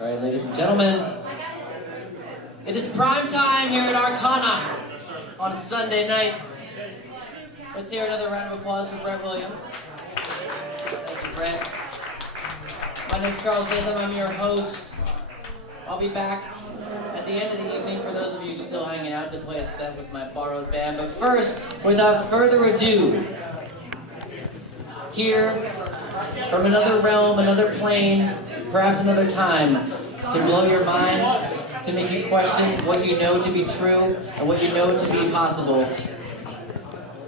All right, ladies and gentlemen, it is prime time here at Arcana on a Sunday night. Let's hear another round of applause for Brett Williams. Thank you, Brett. My name's Charles Latham. I'm your host. I'll be back at the end of the evening for those of you still hanging out to play a set with my borrowed band. But first, without further ado, here from another realm, another plane, perhaps another time, to blow your mind, to make you question what you know to be true and what you know to be possible.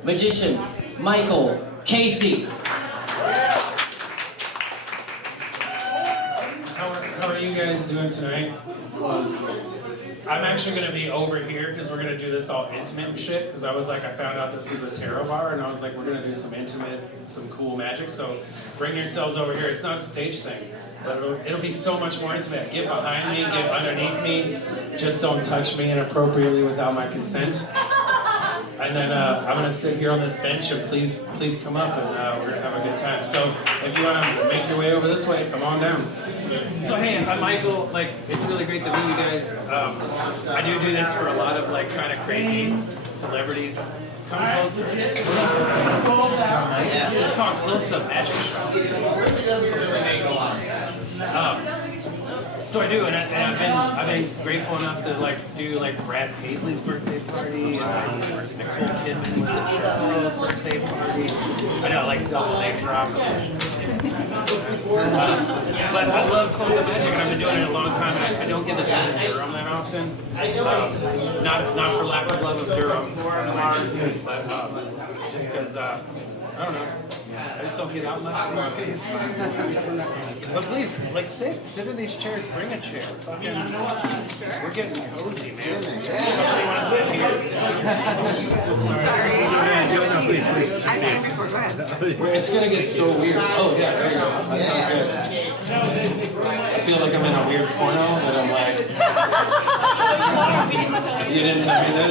Magician Michael Casey. How are you guys doing tonight? I'm actually going to be over here because we're going to do this all intimate and shit, because I found out this was a tarot bar, and I was like, we're going to do some intimate, some cool magic, so bring yourselves over here. It's not a stage thing, but it'll be so much more intimate. Get behind me, get underneath me, just don't touch me inappropriately without my consent. And then I'm going to sit here on this bench, and please come up, and we're going to have a good time. So if you want to make your way over this way, come on down. So hey, I'm Michael. It's really great to meet you guys. I do this for a lot of kind of crazy celebrities. Come closer. It's called close-up magic. So I do, and I've been grateful enough to do Brad Paisley's birthday party, Nicole Kidman's birthday party. I know, double leg drop. But I love close-up magic, and I've been doing it a long time. And I don't get to do it in Durham that often. Not for lack of love of Durham, but just because I don't know. I just don't get out much. But please, sit in these chairs. Bring a chair. We're getting cozy, man. Somebody want to sit here? Sorry. No, please. I've seen before. Go ahead. It's going to get so weird. Oh, yeah, there you go. That sounds good. I feel like I'm in a weird porno, but I'm like... You didn't tell me that?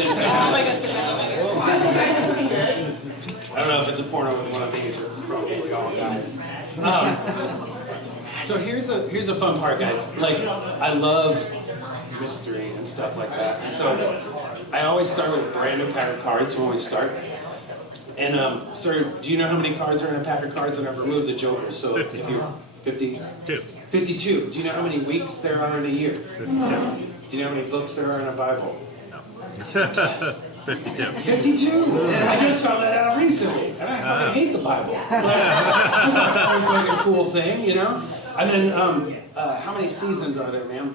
I don't know if it's a porno with one of these. It's probably all guys. So here's a fun part, guys. I love mystery and stuff like that. And so I always start with a brand new pack of cards when we start. And sir, do you know how many cards are in a pack of cards? And I've removed the Joker. So 50. If you're 52. 52. Do you know how many weeks there are in a year? 52. Do you know how many books there are in a Bible? No. 52. 52! I just found that out recently, and I fucking hate the Bible. I thought that was a cool thing, you know? And then, how many seasons are there, ma'am?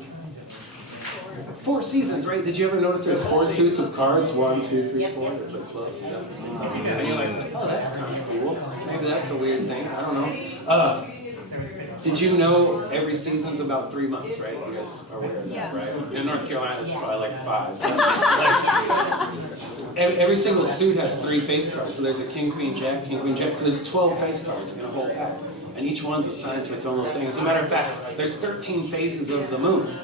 4 seasons, right? Did you ever notice there's 4 suits of cards? 1, 2, 3, 4. They're so close. And you're like, oh, that's kind of cool. Maybe that's a weird thing. I don't know. Did you know every season's about 3 months, right? You guys are aware of that, right? In North Carolina, it's probably 5. Every single suit has 3 face cards. So there's a king, queen, jack, king, queen, jack. So there's 12 face cards in a whole pack. And each one's assigned to its own little thing. As a matter of fact, there's 13 phases of the moon.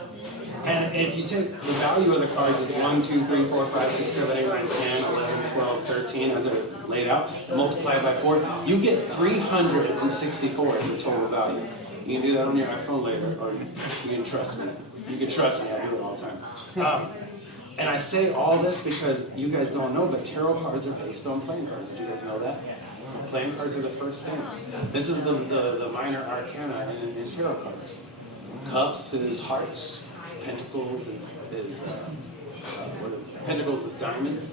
And if you take the value of the cards as 1, 2, 3, 4, 5, 6, 7, 8, 9, 10, 11, 12, 13, as they're laid out, multiply it by 4, you get 364 as a total value. You can do that on your iPhone later, or you can trust me. You can trust me, I do it all the time. And I say all this because you guys don't know, but tarot cards are based on playing cards. Did you guys know that? Playing cards are the first things. This is the minor arcana in tarot cards. Cups is hearts. Pentacles is pentacles is diamonds.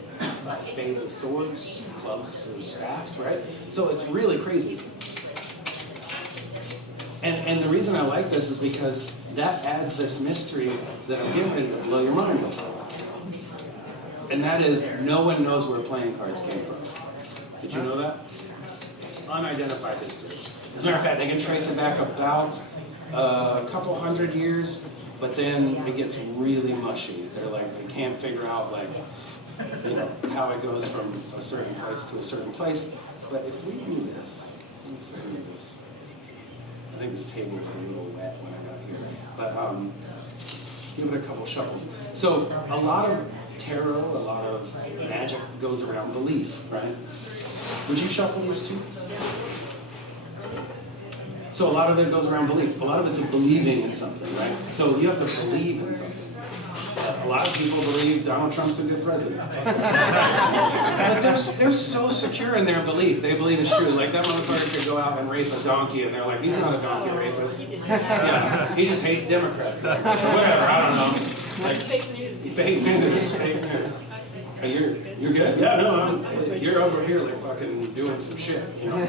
Spades is swords. Clubs are staffs, right? So it's really crazy. And the reason I like this is because that adds this mystery that I'm getting ready to blow your mind with. And that is, no one knows where playing cards came from. Did you know that? Unidentified history. As a matter of fact, they can trace it back about a couple hundred years, but then it gets really mushy. They can't figure out how it goes from a certain place to a certain place. But if we do this, let's do this. I think this table was a little wet when I got here, but give it a couple shuffles. So a lot of tarot, a lot of magic goes around belief, right? Would you shuffle these two? So a lot of it goes around belief. A lot of it's believing in something, right? So you have to believe in something. A lot of people believe Donald Trump's a good president. But they're so secure in their belief. They believe it's true. Like that motherfucker could go out and rape a donkey, and they're like, he's not a donkey rapist. Yeah, he just hates Democrats. Like, whatever, I don't know. Like, fake news. Fake news. You're good? Yeah, no, you're over here like fucking doing some shit, you know.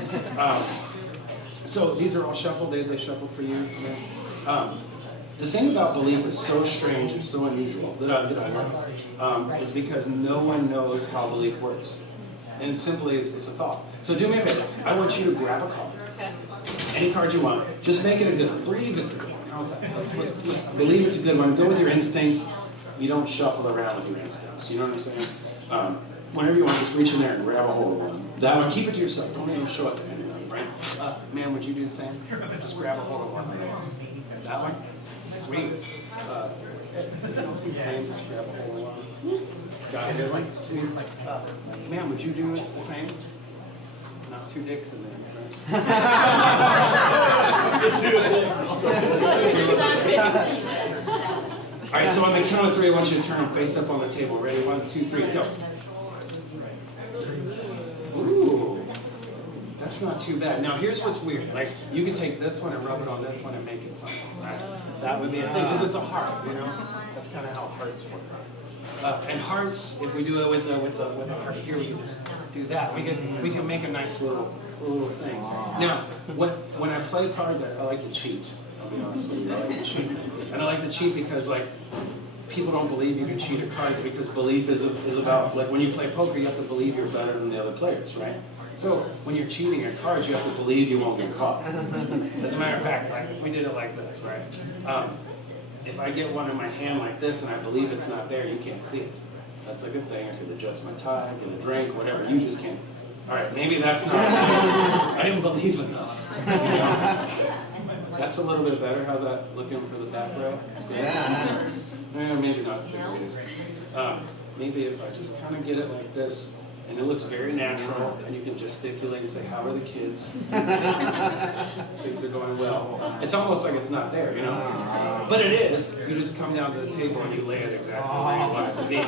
So these are all shuffled. They shuffled for you. Yeah. The thing about belief is so strange and so unusual that I like is because no one knows how belief works. And simply, it's a thought. So do me a favor. I want you to grab a card. Any card you want. Just make it a good one. Believe it's a good one. How's that? Let's believe it's a good one. Go with your instincts. You don't shuffle around with your instincts. You know what I'm saying? Whenever you want, just reach in there and grab a hold of one. That one, keep it to yourself. Don't even show it to anyone, right? Ma'am, would you do the same? Just grab a hold of one. That one? Sweet. Same, just grab a hold of one. Got a good one? Sweet. Ma'am, would you do it the same? Not two dicks in there, All right, so on the count of three, I want you to turn face up on the table. Ready? 1, 2, 3, go. Ooh, that's not too bad. Now here's what's weird. Like you can take this one and rub it on this one and make it something. Right? That would be a thing because it's a heart. You know, that's kind of how hearts work. And hearts, if we do it with a heart here, we can just do that. We can make a nice little thing. Now, when I play cards, I like to cheat. I'll be honest with you, I like to cheat. And I like to cheat because like people don't believe you can cheat at cards because belief is about, like when you play poker, you have to believe you're better than the other players, right? So when you're cheating at cards, you have to believe you won't get caught. As a matter of fact, like if we did it like this, right? If I get one in my hand like this and I believe it's not there, you can't see it. That's a good thing. I could adjust my tie, get a drink, whatever. You just can't. All right, maybe that's not. I didn't believe enough. You know? That's a little bit better. How's that looking for the back row? Yeah. Maybe not the greatest. Maybe if I just kind of get it like this, and it looks very natural, and you can gesticulate and say, how are the kids? Things are going well. It's almost like it's not there, you know? But it is. You just come down to the table and you lay it exactly where you want it to be.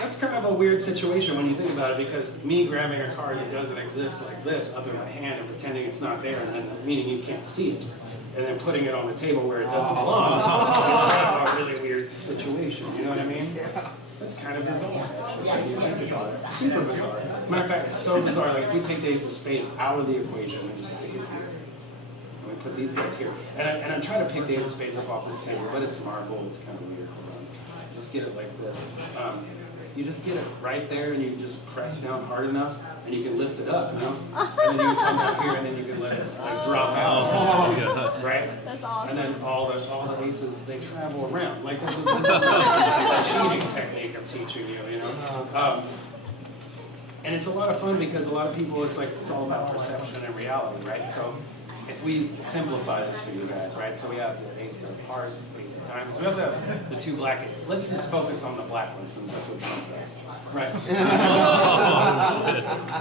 That's kind of a weird situation when you think about it, because me grabbing a card that doesn't exist like this up in my hand and pretending it's not there, and then meaning you can't see it, and then putting it on the table where it doesn't belong, is kind of a really weird situation. You know what I mean? That's kind of bizarre, actually. Super bizarre. Matter of fact, it's so bizarre. Like if we take the ace of spades out of the equation and just stick it here, and we put these guys here, and I'm trying to pick the ace of spades up off this table, but it's marble. It's kind of weird. Hold on. Just get it like this. You just get it right there, and you just press down hard enough, and you can lift it up, you know? And then you can come down here, and then you can let it like drop out, right? That's awesome. And then all the aces, they travel around. Like this is a cheating technique I'm teaching you, you know? And it's a lot of fun because a lot of people, it's all about perception and reality, right? So if we simplify this for you guys, right? So we have the ace of hearts, ace of diamonds. We also have the two black aces. Let's just focus on the black ones since that's what Trump does, right?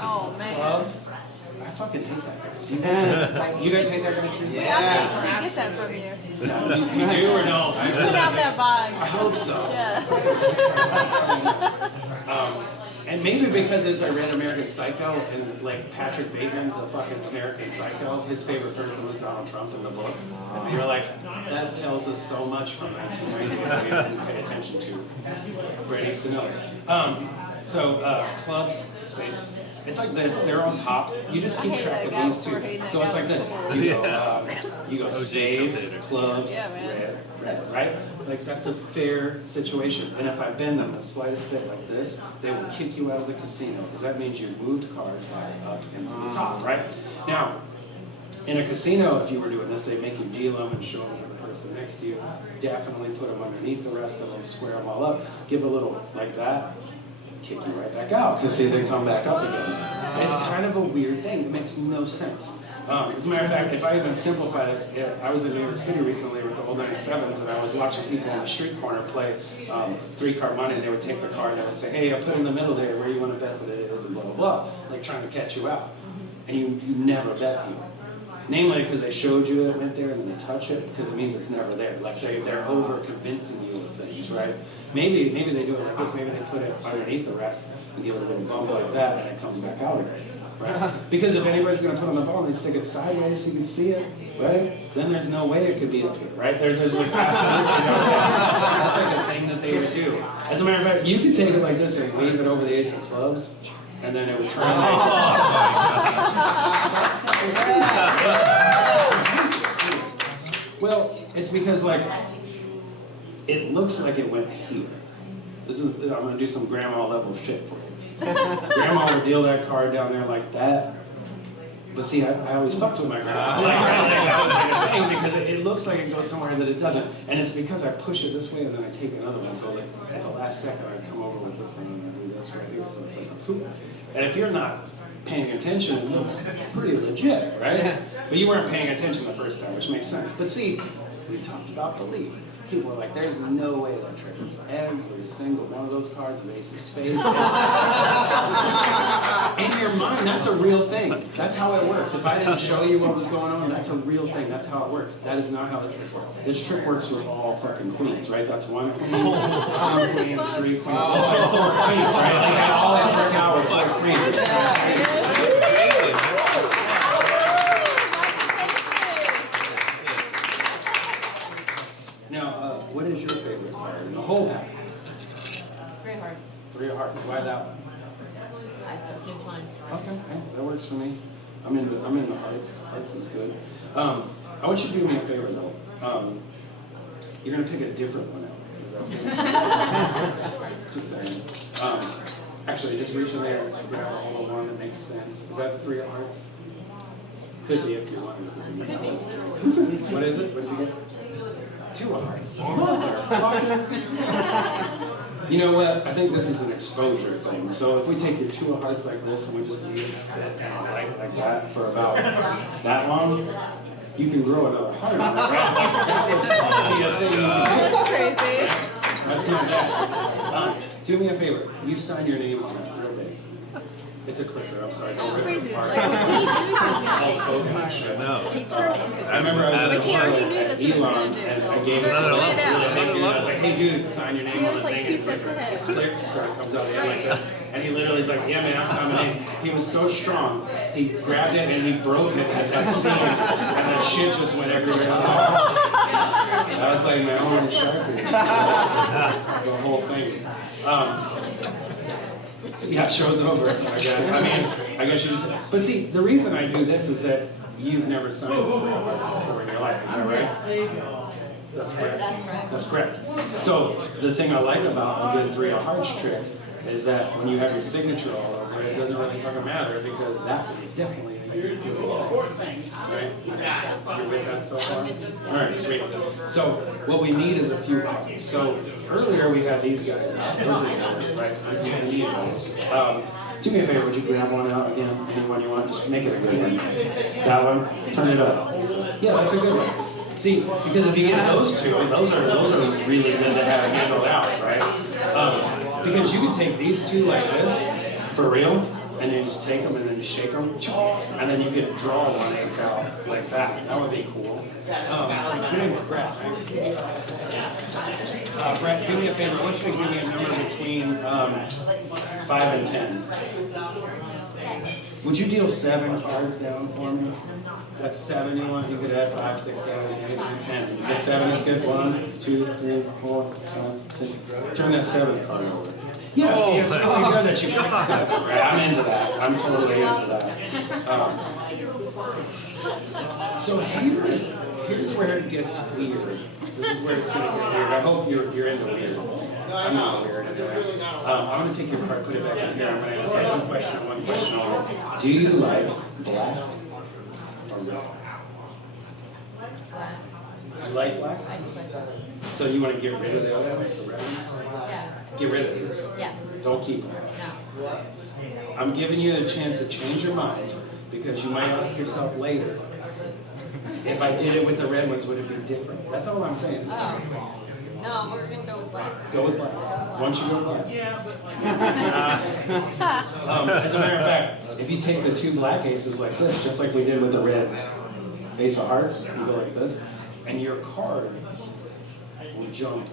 Oh, man. Clubs. I fucking hate that guy. You guys hate that guy too? Yeah. We get that from you. No, you do or no? Put out that vibe. I hope so. Yeah. And maybe because as I read American Psycho, and like Patrick Bateman, the fucking American Psycho, his favorite person was Donald Trump in the book. And you're like, that tells us so much from 1990 that we didn't pay attention to. Great needs to know us. Clubs, spades. It's like this, they're on top. You just keep track of these two. So it's like this. You go spades, clubs, red, right? Like that's a fair situation. And if I bend them the slightest bit like this, they will kick you out of the casino, because that means you've moved cards back up into the top, right? Now, in a casino, if you were doing this, they make you deal them and show them to the person next to you. Definitely put them underneath the rest of them, square them all up, give a little like that, kick you right back out, because see, they come back up again. It's kind of a weird thing. It makes no sense. As a matter of fact, if I even simplify this, I was in New York City recently with the old 97s, and I was watching people on the street corner play 3-card money, and they would take the card and they would say, hey, I put in the middle there where you want to bet that it is, and blah, blah, blah, like trying to catch you out. And you never bet people. Namely because they showed you it went there and then they touch it, because it means it's never there. Like they're over convincing you of things, right? Maybe they do it like this, maybe they put it underneath the rest and give it a little bump like that, and it comes back out again. Right? Because if anybody's going to put on the ball and they stick it sideways so you can see it, right? Then there's no way it could be up here, right? There's like absolutely no way. That's like a thing that they would do. As a matter of fact, you could take it like this and wave it over the ace of clubs, and then it would turn the ace of clubs. Well, it's because like it looks like it went here. I'm going to do some grandma level shit for you. Grandma would deal that card down there like that. But see, I always fucked with my grandma. That was like a thing because it looks like it goes somewhere that it doesn't. And it's because I push it this way and then I take another one. So like at the last second I come over with this one and I do this right here. So it's like a poop. And if you're not paying attention, it looks pretty legit, right? But you weren't paying attention the first time, which makes sense. But see, we talked about belief. People are like, there's no way that triggers every single one of those cards, of ace of spades. In your mind, that's a real thing. That's how it works. If I didn't show you what was going on, that's a real thing. That's how it works. That is not how the trick works. This trick works with all fucking queens, right? That's 1 queen, 2 queens, 3 queens. That's like 4 queens, right? Like I always work out with 4 queens. Now, what is your favorite card in the whole pack? 3 hearts. 3 of hearts. Why that one? I just keep mine. Okay, that works for me. I'm in the hearts. Hearts is good. I want you to do me a favor though. You're gonna pick a different one out. Is that okay? Just saying. Actually, just reach in there and grab a little one that makes sense. Is that the 3 of hearts? Could be if you want. What is it? What did you get? 2 of hearts. Motherfucker. You know what? I think this is an exposure thing. So if we take your 2 of hearts like this and we just leave it sit like that for about that long, you can grow another heart on it, right? That's crazy. That's not bad. Do me a favor. You sign your name on it real big. It's a clicker. I'm sorry. Don't rip Crazy. it It's apart. like, he knew he was going to No. He turned it into I remember I was at a But he show already knew at that's what he was Elon, gonna do, and so I gave it to they're him. gonna find out. I was like, hey dude, sign your name He on was the like thing. 2 And steps ahead. it clicks, so it comes out the end like this. And he literally was like, yeah man, I'll sign my name. He was so strong, he grabbed it and he broke it at that scene, and that shit just went everywhere. I was like, man, I want to Sharpie. The whole thing. Yeah, show's over. I guess you just. But see, the reason I do this is that you've never signed a 3 of hearts before in your life. Is that right? That's correct. That's correct. So the thing I like about a good 3 of hearts trick is that when you have your signature all over it, it doesn't really fucking matter because that is definitely a good thing. Right? You're with that so far? All right, sweet. So what we need is a few cards. So earlier we had these guys. Those are good, right? We need those. Do me a favor, would you grab one out again? Anyone you want? Just make it a good one. That one? Turn it up. Yeah, that's a good one. See, because if you get those two, those are really good to have handled out, right? Because you can take these two like this, for real, and then just take them and then shake them, and then you could draw one ace out like that. That would be cool. Your name's Brett, right? Brett, do me a favor. I want you to give me a number between 5 and 10. Would you deal 7 cards down for me? That's 7 you want. You could add 5, 6, 7, 8, 9, 10. You get 7 is good. 1, 2, 3, 4, 5, 6. Turn that 7th card over. Yeah, see, it's really good that you picked 7, right? I'm into that. I'm totally into that. So here's where it gets weird. This is where it's going to get weird. I hope you're into weird. I'm not weird into that. I'm going to take your card, put it back in here. I'm going to ask you one question only. Do you like black or red? You like black? So you want to get rid of the other ones, the red ones? Yeah. Get rid of these. Yes. Don't keep them. No. I'm giving you a chance to change your mind Because you might ask yourself later, if I did it with the red ones, would it be different? That's all I'm saying. Oh. No, we're gonna go with black. Go with black. Once you go black. As a matter of fact, if you take the two black aces like this, just like we did with the red ace of hearts, you go like this, and your card will jump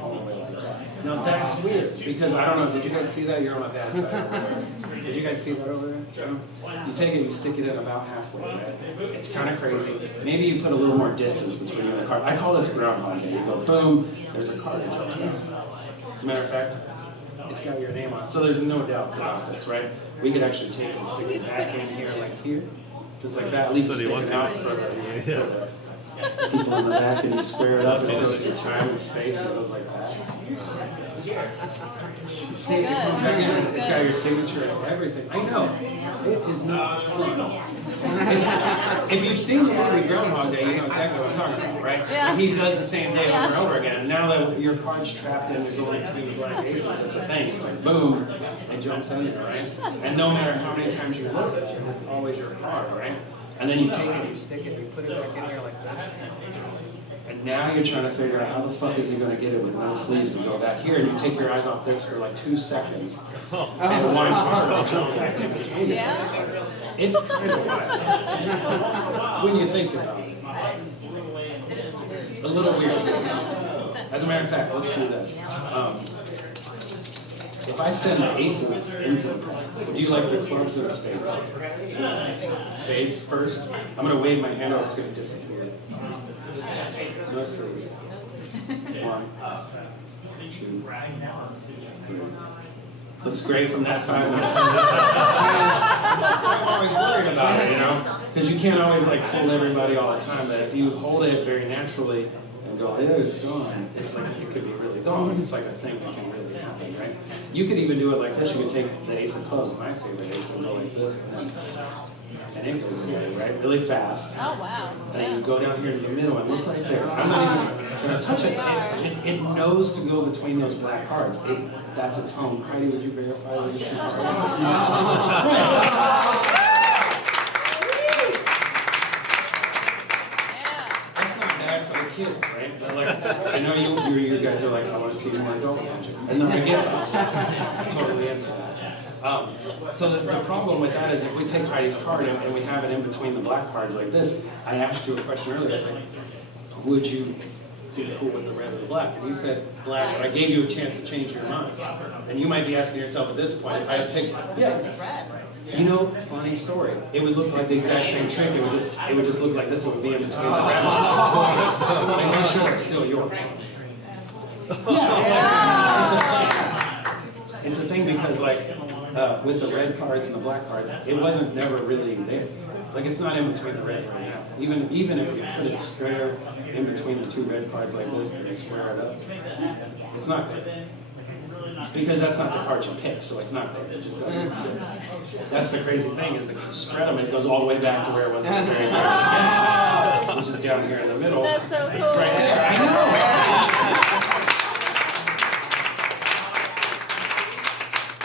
all the way like that. Now that's weird, because I don't know, did you guys see that? You're on my bad side. Did you guys see that over there? No? You take it, you stick it in about halfway, right? It's kind of crazy. Maybe you put a little more distance between you and the card. I call this groundhog day. You go boom, there's a card that jumps out. As a matter of fact, it's got your name on it. So there's no doubts about this, right? We could actually take it and stick it back in here, like here, just like that. At least stick it out for the people in the back, and you square it up, and it goes through time and space, and it goes like that. See, it comes back in, it's got your signature and everything. I know, it is not fun. If you've seen the movie Groundhog Day, you know exactly what I'm talking about, right? Yeah. He does the same day over and over again. And now that your card's trapped in, you're going between the black aces, it's a thing. It's like boom, it jumps in there, right? And no matter how many times you look at it, it's always your card, right? And then you take it, you stick it, you put it back in there like that. And now you're trying to figure out how the fuck is he going to get it with no sleeves and go back here. And you take your eyes off this for like 2 seconds. And one card will jump back in between it. Yeah? It's kind of wild. When you think about it. A little weird. As a matter of fact, let's do this. If I send aces into the pack, would you like the clubs or the spades? Spades first. I'm going to wave my hand out, it's going to disappear. No sleeves. 1, 2, 3. Looks great from that side. I'm always worried about it, you know? Because you can't always like hold everybody all the time, but if you hold it very naturally and go, yeah, it's gone, it's like it could be really gone. It's like a thing that can really happen, right? You could even do it like this. You could take the ace of clubs, my favorite ace, and go like this, and it goes away, right? Really fast. Oh, wow. And then you go down here to the middle and look right there. I'm not even going to touch it. It knows to go between those black cards. That's its home. Heidi, would you verify that you should? That's not bad for the kids, right? But like, I know you guys are like, I want to see more adult magic. And then I get that. I'm totally into that. So the problem with that is if we take Heidi's card and we have it in between the black cards like this, I asked you a question earlier, I was like, would you do cool with the red or the black? And you said black, but I gave you a chance to change your mind. And you might be asking yourself at this point, if I pick, yeah. You know, funny story. It would look like the exact same trick. It would just look like this. It would be in between the red and make sure it's still yours. Yeah. It's a thing because like, with the red cards and the black cards, it wasn't never really there. Like it's not in between the reds right now. Even if you put it square in between the 2 red cards like this and square it up, it's not there. Because that's not the card you pick, so it's not there. It just doesn't exist. That's the crazy thing is that you spread them, it goes all the way back to where it was at the very beginning, which is down here in the middle. That's so cool. Right there. I know.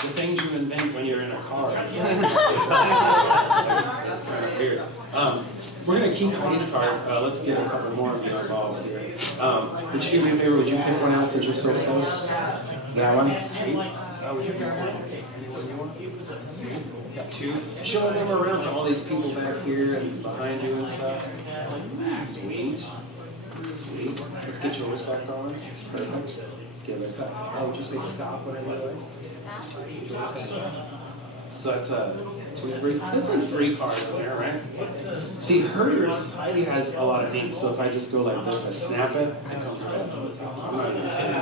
The things you invent when you're in a car. It's kind of weird. We're going to keep Heidi's card. Let's get a couple more of you involved here. Would you do me a favor? Would you pick one out since you're so close? That one? Sweet. Would you pick one? Anyone you want? Sweet. Got 2. Show them around to all these people back here and behind you and stuff. Sweet. Sweet. Let's get yours back on. Perfect. Give it back. Oh, would you say stop whenever you like? So that's 2, 3. That's like 3 cards there, right? See, hers, Heidi has a lot of ink, so if I just go like this, I snap it, it comes right up to the top. I'm not even kidding.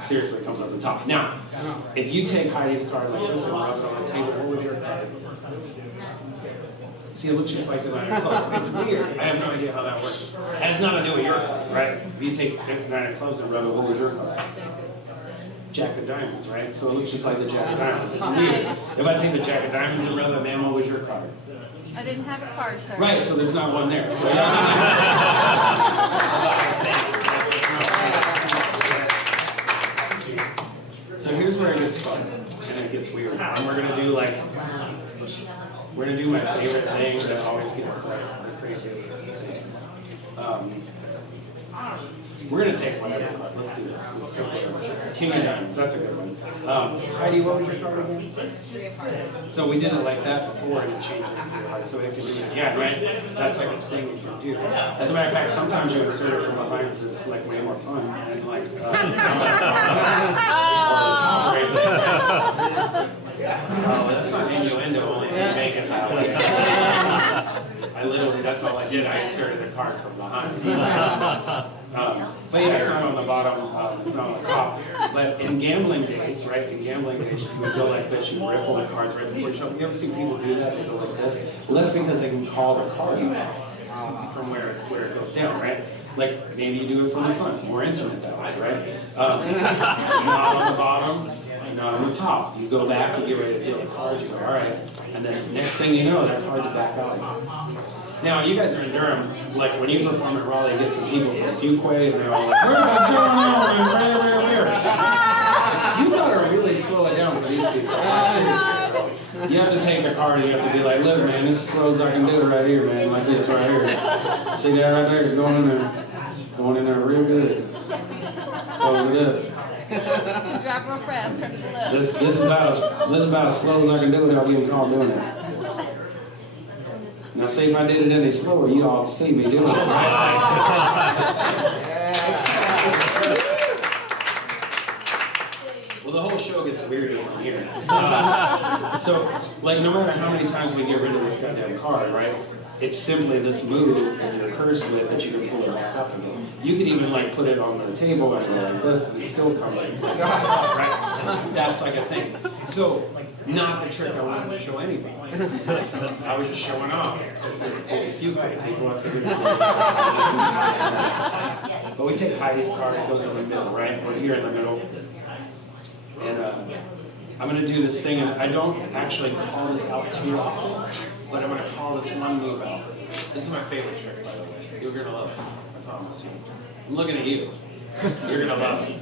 Seriously, it comes up to the top. Now, if you take Heidi's card like this and rub it on the table, what would your card? See, it looks just like the 9 of clubs. It's weird. I have no idea how that works. It has nothing to do with your card, right? If you take 9 of clubs and rub it, what was your card? Jack of diamonds, right? So it looks just like the Jack of diamonds. It's weird. If I take the Jack of diamonds and rub it, man, what was your card? I didn't have a card, sir. Right, so there's not one there. So, so here's where it gets fun, and it gets weird. And we're going to do like we're gonna do my favorite thing that always gets like the craziest things. We're gonna take whatever card. Let's do this. Let's take whatever. King of Diamonds. That's a good one. Heidi, what was your card again? So we did it like that before and it changed it to your heart. So we can do it again, right? That's like a thing you can do. As a matter of fact, sometimes you insert it from behind because it's like way more fun and like or the top right there. Oh, that's not innuendo. Only if you make it that way. I literally, that's all I did. I inserted a card from behind. But yeah, it's not on the bottom, it's not on the top. But in gambling days, right, in gambling days, you would go like this, you riffle the cards right before you show. You ever see people do that? They go like this? Well, that's because they can call their card from where it goes down, right? Like, maybe you do it from the front, more intimate that way, right? Not on the bottom, not on the top. You go back, you get ready to deal the cards, you go, all right. And then next thing you know, that card's back out. Now, you guys are in Durham, like when you perform at Raleigh, you get some people from Fuquay, and they're all like, where's going on, where? You gotta really slow it down for these people. You have to take the card and you have to be like, look, man, this is as slow as I can do it right here, man, like this right here. See that right there? It's going in there. Going in there real good. So good. Drive real fast, turn to the left. This is about as slow as I can do it without getting caught doing it. Now, see if I did it any slower, you all see me doing it. Well, the whole show gets weirder from here. So, like, no matter how many times we get rid of this goddamn card, right? It's simply this move that you're cursed with that you can pull it back up again. You can even like put it on the table and go like this, and it still comes like right? That's like a thing. So, not the trick I wanted to show anybody. I was just showing off. It's few people. I figured. But we take Heidi's card. It goes in the middle, right? We're here in the middle. And I'm going to do this thing, and I don't actually call this out too often, but I'm going to call this one move out. This is my favorite trick, by the way. You're going to love it. I promise you. I'm looking at you. You're going to love it.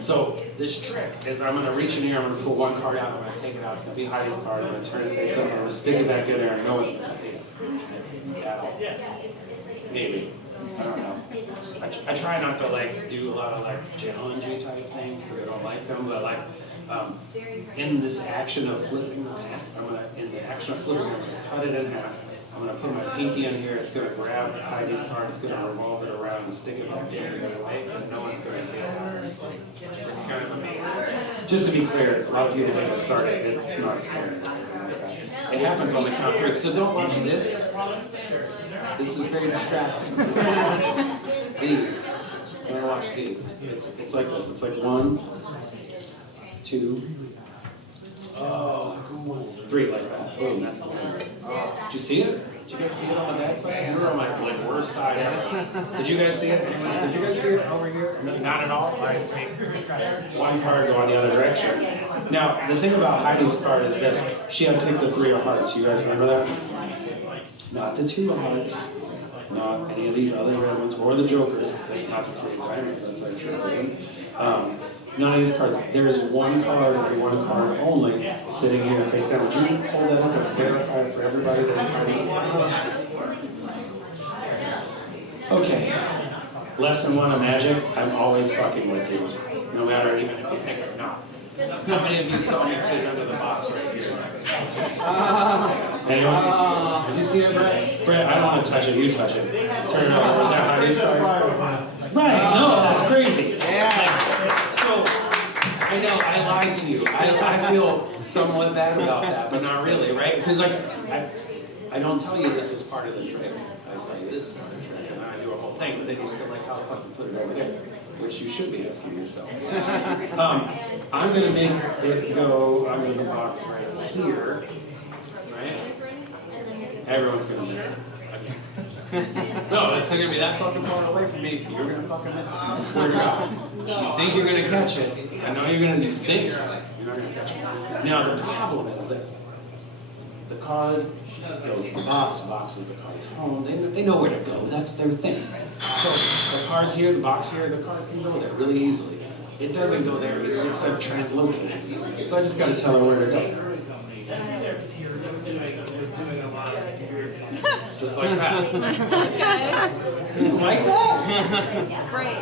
So this trick is I'm going to reach in here, I'm going to pull one card out, I'm going to take it out. It's going to be Heidi's card. I'm going to turn it face up, I'm going to stick it back in there, and no one's going to see it. Yeah. Maybe. I don't know. I try not to like do a lot of like challenging type things because I don't like them, but like in this action of flipping the half, I'm gonna cut it in half. I'm gonna put my pinky in here. It's gonna grab Heidi's card. It's gonna revolve it around and stick it back in the other way, and no one's gonna see it. It's kind of amazing. Just to be clear, a lot of people think it's started. It's not started. It happens on the count of three. So don't watch this. This is very distracting. These. I'm gonna watch these. It's like this. It's like 1, 2, 3, like that. Boom, that's the one. Did you see it? Did you guys see it on the back side? You were on my worst side ever. Did you guys see it? Did you guys see it over here? Not at all? All right, sweet. One card going the other direction. Now, the thing about Heidi's card is this. She had picked the 3 of hearts. You guys remember that? Not the 2 of hearts. Not any of these other red ones, or the jokers, not the 3 diamonds, that's like triple. None of these cards. There is one card and one card only sitting here face down. Would you hold that up and verify it for everybody that's coming? Okay. Lesson 1 of magic, I'm always fucking with you. No matter even if you think I'm not. How many of you saw me put it under the box right here? Anyone? Did you see it, Brett? Brett, I don't want to touch it. You touch it. Turn it over. Is that how these cards? Right. No, that's crazy. So, I know, I lied to you. I feel somewhat bad about that, but not really, right? Because like, I don't tell you this is part of the trick. I tell you this is part of the trick, and I do a whole thing, but then you still like, how the fuck you put it over there? Which you should be asking yourself. I'm going to make it go under the box right here, right? Everyone's going to miss it. Okay. No, it's going to be that fucking far away from me. You're going to fucking miss it. I swear to God. You think you're going to catch it. I know you're going to think so. You're not going to catch it. Now, the problem is this. The card goes in the box. The box is the card's home. They know where to go. That's their thing. So the card's here, the box here, the card can go there really easily. It doesn't go there easily except translocated. So I just got to tell her where to go. just like that. Okay. You like that? Great.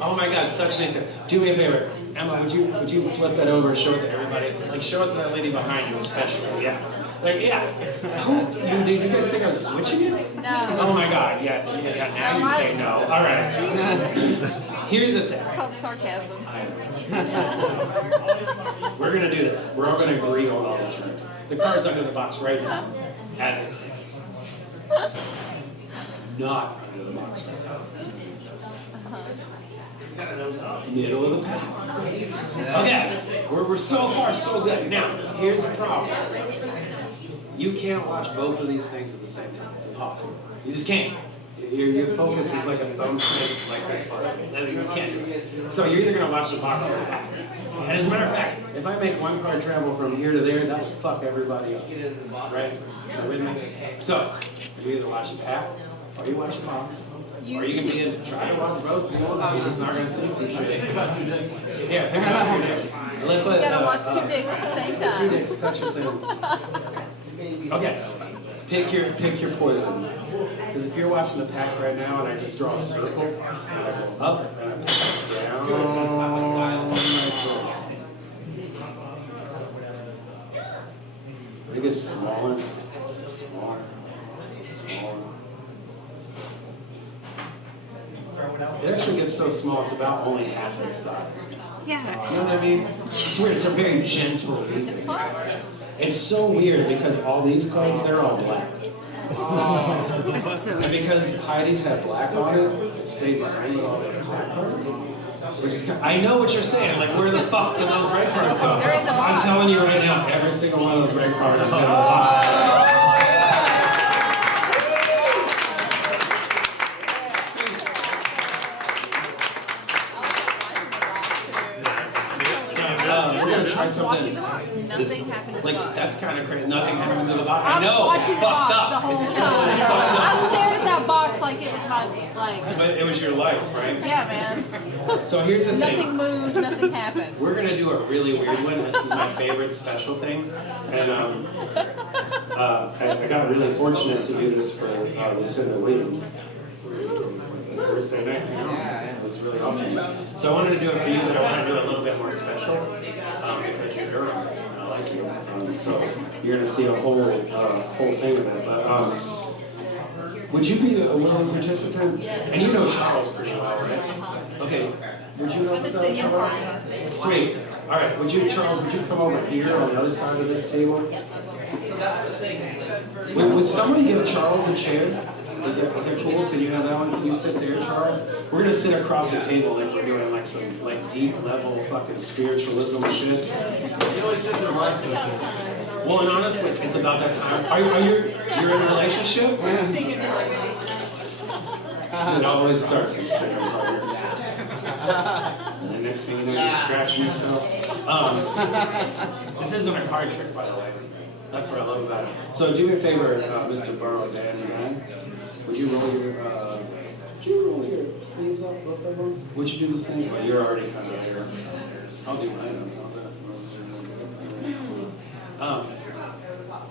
Oh my God, such nice. Do me a favor, Emma. Would you flip that over and show it to everybody? Like show it to that lady behind you, especially. Yeah. Like yeah. Who, did you guys think I was switching it? No. Oh my God. Yeah. Now you say no. All right. Here's the thing. It's called sarcasm. We're gonna do this. We're all gonna agree on all the terms. The card's under the box right now, as it stands. Not under the box right now. Middle of the pack. Okay, we're so far so good. Now, here's the problem. You can't watch both of these things at the same time. It's impossible. You just can't. Your focus is like a thumbprint, like this far. You can't do it. So you're either going to watch the box or the pack. And as a matter of fact, if I make one card travel from here to there, that would fuck everybody up. Right? You with me? So, you either watch the pack or you watch the box. Or you can be in, try to watch both. You know, you're just not going to see some shit. Yeah, think about two dicks. Let's let, You gotta watch two dicks at the same time. Two dicks touch the same. Okay. Pick your poison. Because if you're watching the pack right now and I just draw a circle, and I go up and I push down like this. It gets smaller, smaller, smaller. It actually gets so small, it's about only half this size. Yeah. You know what I mean? It's weird, it's a very gentle leaf. It's so weird because all these cards, they're all black. And because Heidi's had black on it, it stayed behind with all the black cards. I know what you're saying, like where the fuck did those red cards go? I'm telling you right now, every single one of those red cards is in the box. Try something. Nothing happened to the Like box. that's kind of crazy. Nothing happened to the box. I I'm know. watching It's the fucked box up. the whole It's time. totally fucked I up. stared at that box like it was my, like, But it was your life, right? yeah, man. So here's the Nothing thing. moved, nothing happened. We're gonna do a really weird one. This is my favorite special thing, and I got really fortunate to do this for Lucinda Williams. Thursday night. It was really awesome. So I wanted to do it for you, but I want to do it a little bit more special because you're Durham and I like you. So you're going to see a whole thing of it. But would you be a willing participant? And you know Charles pretty well, right? Okay. Would you help us out, Charles? Sweet. All right. Charles, would you come over here on the other side of this table? Would someone give Charles a chair? Is that cool? Can you have that one? Can you sit there, Charles? We're gonna sit across the table and we're doing like some like deep level fucking spiritualism shit. Well, and honestly, it's about that time. You're in a relationship? It always starts as single brothers. And the next thing you know, you're scratching yourself. This isn't a card trick, by the way. That's what I love about it. So do me a favor, Mr. Burrow, Dan, and Dan. Would you roll your sleeves up, both of them? Would you do the same? Well, you're already kind of there. I'll do mine. How's that?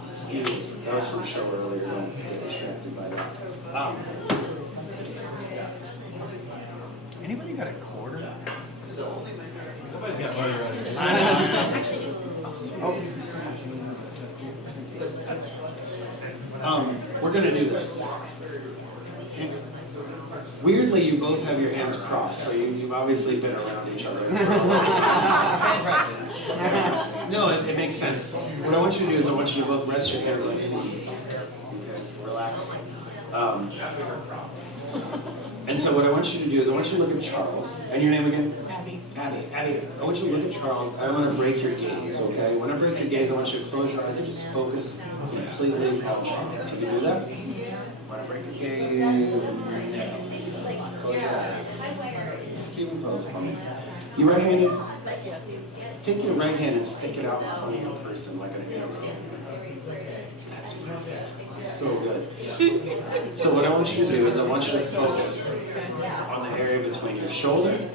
Excuse, that was from a show earlier. Don't get distracted by that. Anybody got a quarter? Nobody's got money right here. We're gonna do this. Weirdly, you both have your hands crossed, so you've obviously been around each other. Hand practice. No, it makes sense. What I want you to do is I want you to both rest your hands on your knees. Okay, relax. And so what I want you to do is I want you to look at Charles. And your name again? Abby. I want you to look at Charles. I want to break your gaze, okay? When I break your gaze, I want you to close your eyes and just focus completely on Charles. You can do that? When I break your gaze, close your eyes. Keep them closed for me. You right-handed? Take your right hand and stick it out in front of your person like an arrow. That's perfect. So good. So what I want you to do is I want you to focus on the area between your shoulder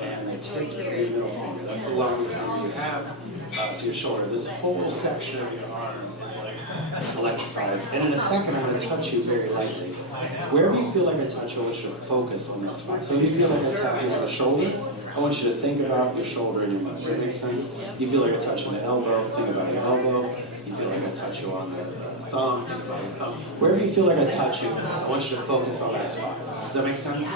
and the tip of your middle finger. That's the longest finger you have to your shoulder. This whole section of your arm is like electrified. And in a second, I'm going to touch you very lightly. Wherever you feel like I touch you, I want you to focus on that spot. So if you feel like I tap you on the shoulder, I want you to think about your shoulder in your mind. Does that make sense? You feel like I touch you on the elbow, think about your elbow. You feel like I touch you on the thumb, think about your thumb. Wherever you feel like I touch you, I want you to focus on that spot. Does that make sense?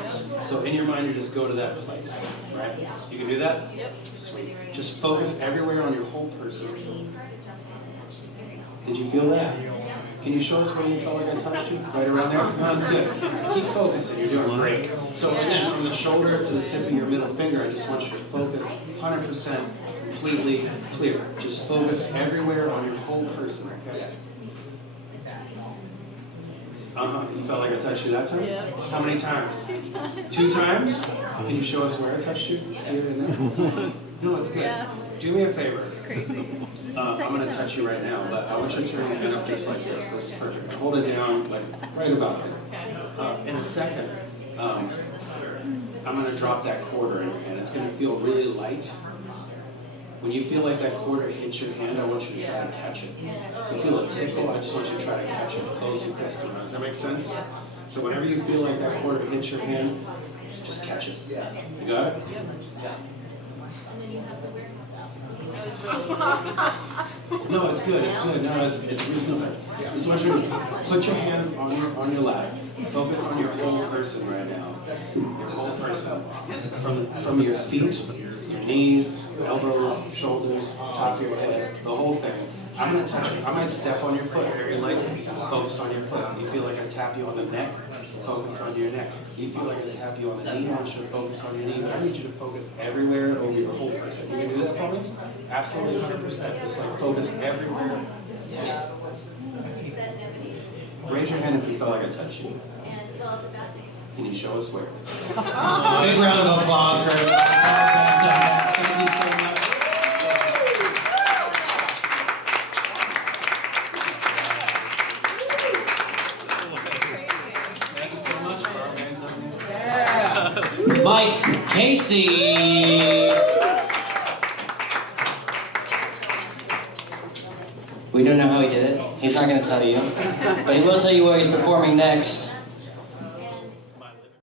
So in your mind, you just go to that place, right? You can do that? Yep. Sweet. Just focus everywhere on your whole person. Did you feel that? Can you show us where you felt like I touched you? Right around there? No, that's good. Keep focusing. You're doing great. So again, from the shoulder to the tip of your middle finger, I just want you to focus 100% completely clear. Just focus everywhere on your whole person, okay? You felt like I touched you that time? Yeah. How many times? 2 times? Can you show us where I touched you? Here and there? No, it's good. Yeah. Do me a favor. Crazy. I'm going to touch you right now, but I want you to turn your hand up just like this. That's perfect. Hold it down, like right about it. In a second, I'm going to drop that quarter in your hand. It's going to feel really light. When you feel like that quarter hits your hand, I want you to try to catch it. If you feel a tickle, I just want you to try to catch it. Close your fist around. Does that make sense? So whenever you feel like that quarter hits your hand, just catch it. You got it? No, it's good. It's good. No, it's really good. I just want you to put your hands on your lap. Focus on your whole person right now. Your whole person. From your feet, your knees, elbows, shoulders, top of your head, the whole thing. I'm going to touch you. I might step on your foot very lightly. Focus on your foot. You feel like I tap you on the neck? Focus on your neck. You feel like I tap you on the knee? I want you to focus on your knee. I need you to focus everywhere over your whole person. You can do that for me? Absolutely 100%. Just like focus everywhere. Raise your hand if you felt like I touched you. Can you show us where? Big round of applause for everyone. Thank you so much. Thank you so much for our hands up here. Mike Casey. We don't know how he did it. He's not going to tell you. But he will tell you where he's performing next.